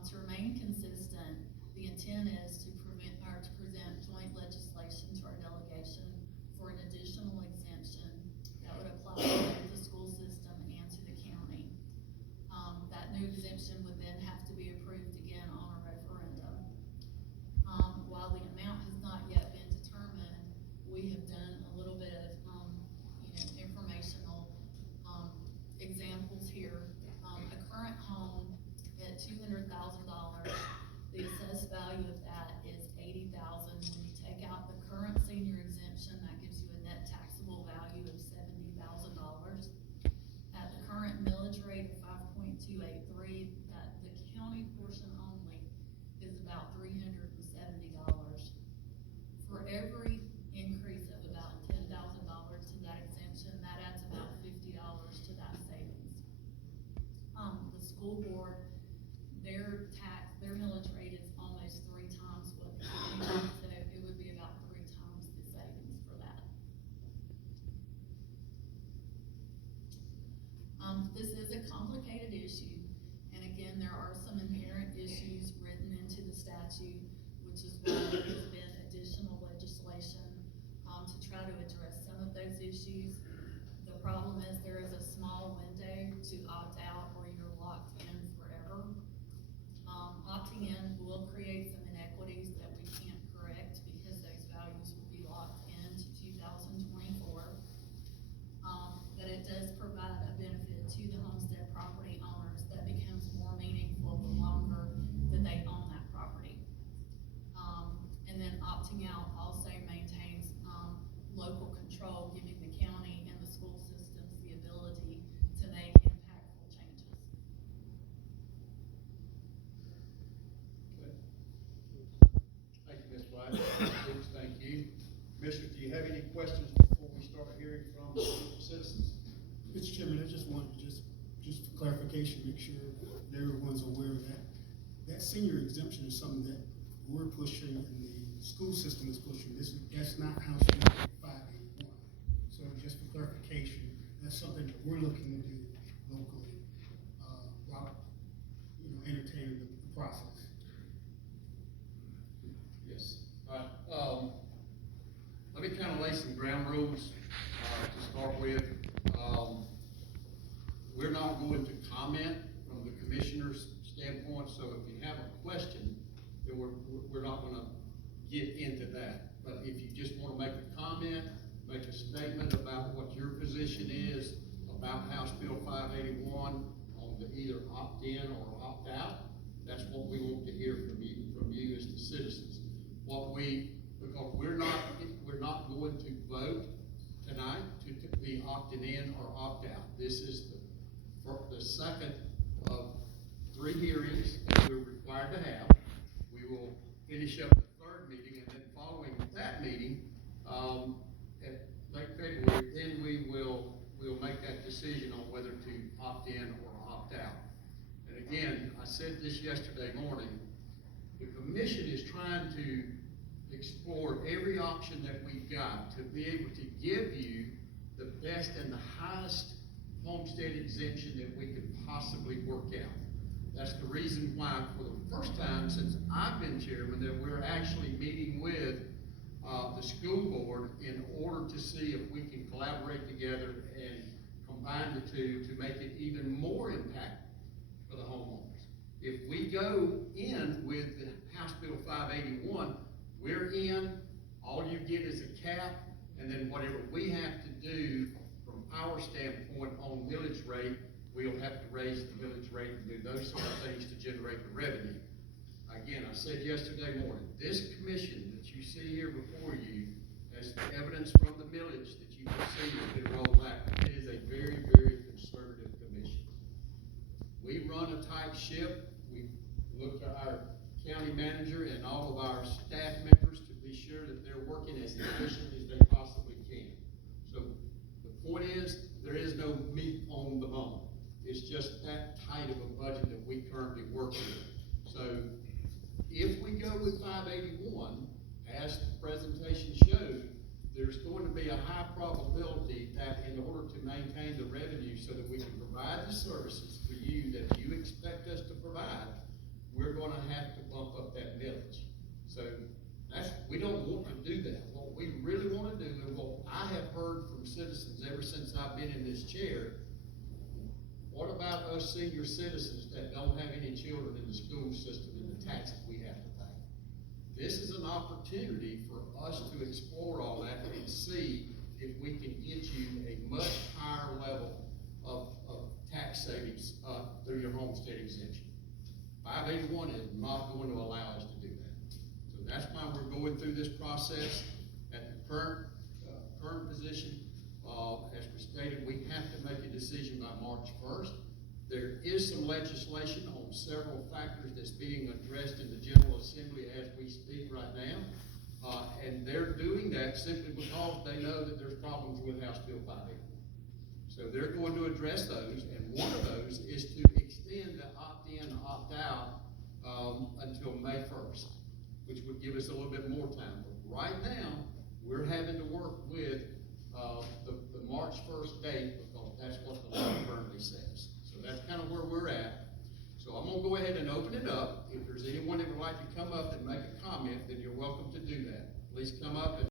To remain consistent, the intent is to present joint legislation to our delegation for an additional exemption that would apply to the school system and to the county. That new exemption would then have to be approved again on a referendum. While the amount has not yet been determined, we have done a little bit of informational examples here. A current home at $200,000, the assessed value of that is $80,000. When you take out the current senior exemption, that gives you a net taxable value of $70,000. At the current millage rate of 5.283, that the county portion only is about $370. For every increase of about $10,000 to that exemption, that adds about $50 to that savings. The school board, their millage rate is almost 3 times what the county, so it would be about 3 times the savings for that. This is a complicated issue, and again, there are some inherent issues written into the statute, which is why there has been additional legislation to try to address some of those issues. The problem is there is a small window to opt out or you're locked in forever. Opting in will create some inequities that we can't correct because those values will be locked into 2024. But it does provide a benefit to the homestead property owners that becomes more meaningful the longer that they own that property. And then opting out also maintains local control, giving the county and the school systems the ability to make impactful changes. Okay. Thank you, Ms. White. Thank you. Commissioners, do you have any questions before we start hearing from citizens? Mr. Chairman, I just wanted to just for clarification, make sure that everyone's aware of that. That senior exemption is something that we're pushing and the school system is pushing. That's not House Bill 581. So just for clarification, that's something that we're looking to do locally, while entertaining the process. Yes. All right. Let me kind of lay some ground rules to start with. We're not going to comment from the commissioner's standpoint, so if you have a question, then we're not going to get into that. But if you just want to make a comment, make a statement about what your position is about House Bill 581 on the either opt-in or opt-out, that's what we want to hear from you as the citizens. Because we're not going to vote tonight to be opting in or opt-out. This is the second of 3 hearings that we're required to have. We will finish up the 3rd meeting, and then following that meeting, at late February, then we'll make that decision on whether to opt in or opt out. And again, I said this yesterday morning, the commission is trying to explore every option that we've got to be able to give you the best and the highest homestead exemption that we could possibly work out. That's the reason why, for the first time since I've been chairman, that we're actually meeting with the school board in order to see if we can collaborate together and combine the two to make it even more impactful for the homeowners. If we go in with the House Bill 581, we're in, all you get is a cap, and then whatever we have to do from our standpoint on millage rate, we'll have to raise the millage rate and do those sort of things to generate the revenue. Again, I said yesterday morning, this commission that you see here before you, as the evidence from the millage that you can see has been rolled back, it is a very, very conservative commission. We run a tight ship. We look to our county manager and all of our staff members to be sure that they're working as efficiently as they possibly can. So the point is, there is no meat on the bone. It's just that tight of a budget that we currently work with. So if we go with 581, as the presentation showed, there's going to be a high probability that in order to maintain the revenue so that we can provide the services for you that you expect us to provide, we're gonna have to bump up that millage. So we don't want to do that. What we really wanna do, and what I have heard from citizens ever since I've been in this chair, what about us senior citizens that don't have any children in the school system and the taxes we have to pay? This is an opportunity for us to explore all that and see if we can get you a much higher level of tax savings, through your homestead exemption. 581 is not going to allow us to do that. So that's why we're going through this process at the current position. As we stated, we have to make a decision by March 1st. There is some legislation on several factors that's being addressed in the General Assembly as we speak right now. And they're doing that simply because they know that there's problems with House Bill 581. So they're going to address those, and one of those is to extend the opt-in, opt-out, until May 1st, which would give us a little bit more time. But right now, we're having to work with, the March 1st date, because that's what the law currently says. So that's kind of where we're at. So I'm gonna go ahead and open it up. If there's anyone that would like to come up and make a comment, then you're welcome to do that. Please come up and